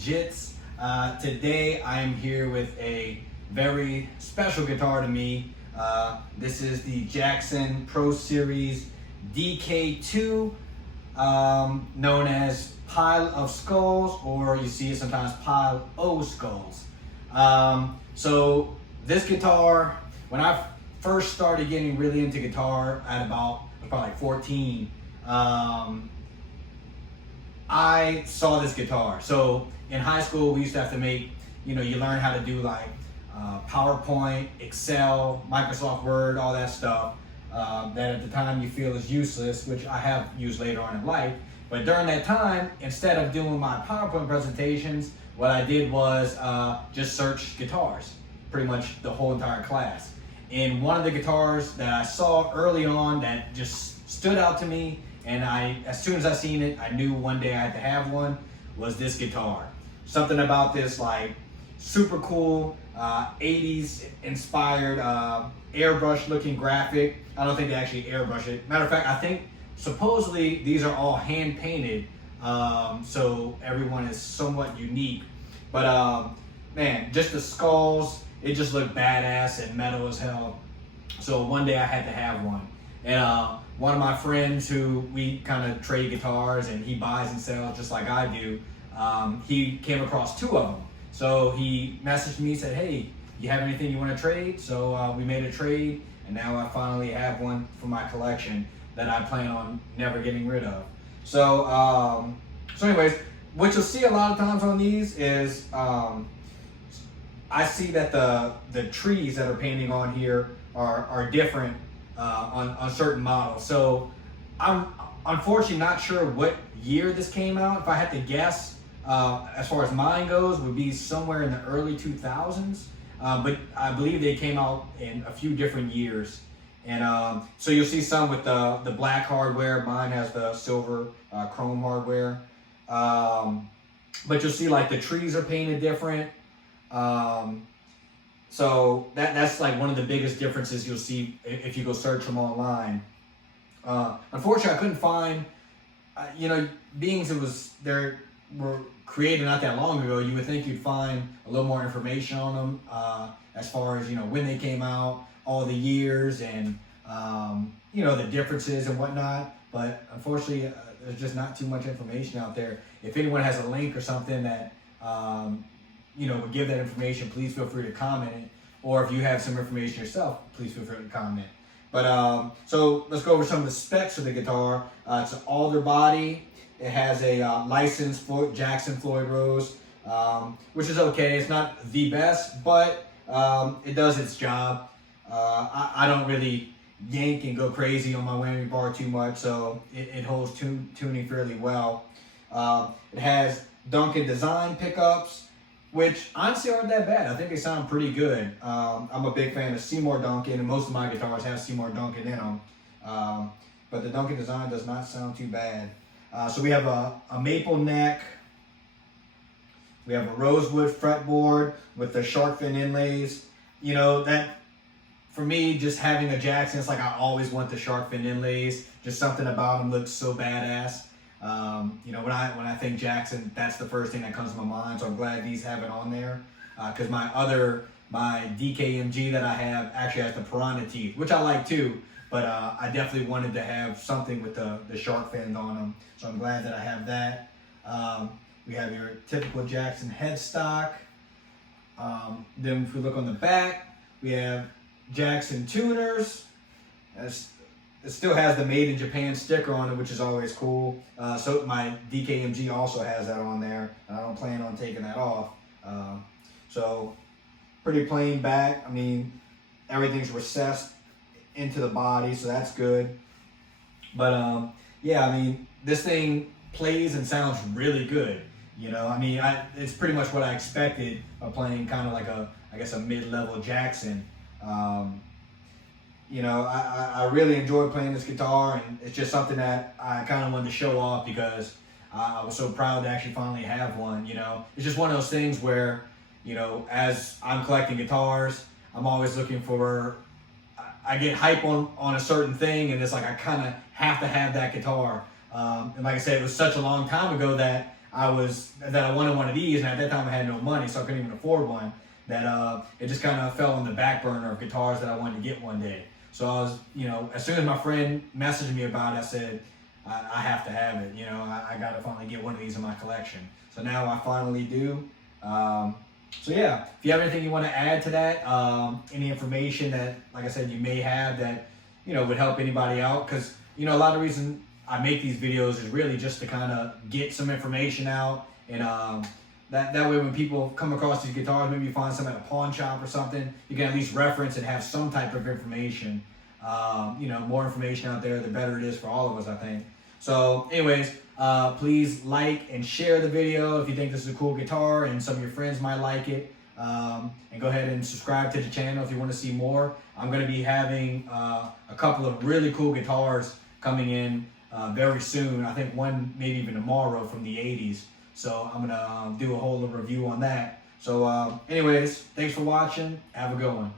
Jits. Today I am here with a very special guitar to me. This is the Jackson Pro Series DK2, known as Pile of Skulls, or you see it sometimes Pile O Skulls. So this guitar, when I first started getting really into guitar at probably like 14, I saw this guitar. So in high school, we used to have to make, you learn how to do like PowerPoint, Excel, Microsoft Word, all that stuff that at the time you feel is useless, which I have used later on in life. But during that time, instead of doing my PowerPoint presentations, what I did was just search guitars, pretty much the whole entire class. And one of the guitars that I saw early on that just stood out to me, and as soon as I seen it, I knew one day I had to have one, was this guitar. Something about this like super cool 80s inspired airbrush looking graphic. I don't think they actually airbrush it. Matter of fact, I think supposedly these are all hand painted, so everyone is somewhat unique. But man, just the skulls, it just looked badass and metal as hell. So one day I had to have one. And one of my friends who we kind of trade guitars and he buys and sells just like I do, he came across two of them. So he messaged me, said, hey, you have anything you want to trade? So we made a trade, and now I finally have one for my collection that I plan on never getting rid of. So, anyways, what you'll see a lot of times on these is I see that the trees that are painting on here are different on certain models. So I'm unfortunately not sure what year this came out. If I had to guess, as far as mine goes, would be somewhere in the early 2000s. But I believe they came out in a few different years. And so you'll see some with the black hardware. Mine has the silver chrome hardware. But you'll see like the trees are painted different. So that's like one of the biggest differences you'll see if you go search them online. Unfortunately, I couldn't find, being they were created not that long ago, you would think you'd find a little more information on them as far as, when they came out, all the years and, the differences and whatnot. But unfortunately, there's just not too much information out there. If anyone has a link or something that, would give that information, please feel free to comment it. Or if you have some information yourself, please feel free to comment. But so let's go over some of the specs of the guitar. It's an alder body. It has a licensed Jackson Floyd Rose, which is okay. It's not the best, but it does its job. I don't really yank and go crazy on my whammy bar too much, so it holds tuning fairly well. It has Duncan design pickups, which honestly aren't that bad. I think they sound pretty good. I'm a big fan of Seymour Duncan, and most of my guitars have Seymour Duncan in them. But the Duncan design does not sound too bad. So we have a maple neck. We have a rosewood fretboard with the Shark Fin Inlays. That for me, just having a Jackson, it's like I always want the Shark Fin Inlays. Just something about them looks so badass. When I think Jackson, that's the first thing that comes to my mind. So I'm glad these have it on there. Because my DKMG that I have actually has the piranha teeth, which I like too. But I definitely wanted to have something with the shark fins on them. So I'm glad that I have that. We have your typical Jackson headstock. Then if we look on the back, we have Jackson tuners. It still has the Made in Japan sticker on it, which is always cool. So my DKMG also has that on there, and I don't plan on taking that off. So pretty plain back. I mean, everything's recessed into the body, so that's good. But yeah, I mean, this thing plays and sounds really good. It's pretty much what I expected of playing kind of like a mid-level Jackson. I really enjoyed playing this guitar, and it's just something that I kind of wanted to show off because I was so proud to actually finally have one. It's just one of those things where, as I'm collecting guitars, I'm always looking for, I get hype on a certain thing, and it's like I kind of have to have that guitar. And like I said, it was such a long time ago that I wanted one of these, and at that time I had no money, so I couldn't even afford one. That it just kind of fell on the back burner of guitars that I wanted to get one day. So I was, as soon as my friend messaged me about it, I said, I have to have it. I got to finally get one of these in my collection. So now I finally do. So yeah, if you have anything you want to add to that, any information that, like I said, you may have that, would help anybody out. Because, a lot of the reason I make these videos is really just to kind of get some information out. And that way when people come across these guitars, maybe you find some at a pawn shop or something, you can at least reference and have some type of information. More information out there, the better it is for all of us, I think. So anyways, please like and share the video if you think this is a cool guitar and some of your friends might like it. And go ahead and subscribe to the channel if you want to see more. I'm going to be having a couple of really cool guitars coming in very soon. I think one maybe even tomorrow from the 80s. So I'm going to do a whole review on that. So anyways, thanks for watching. Have a good one.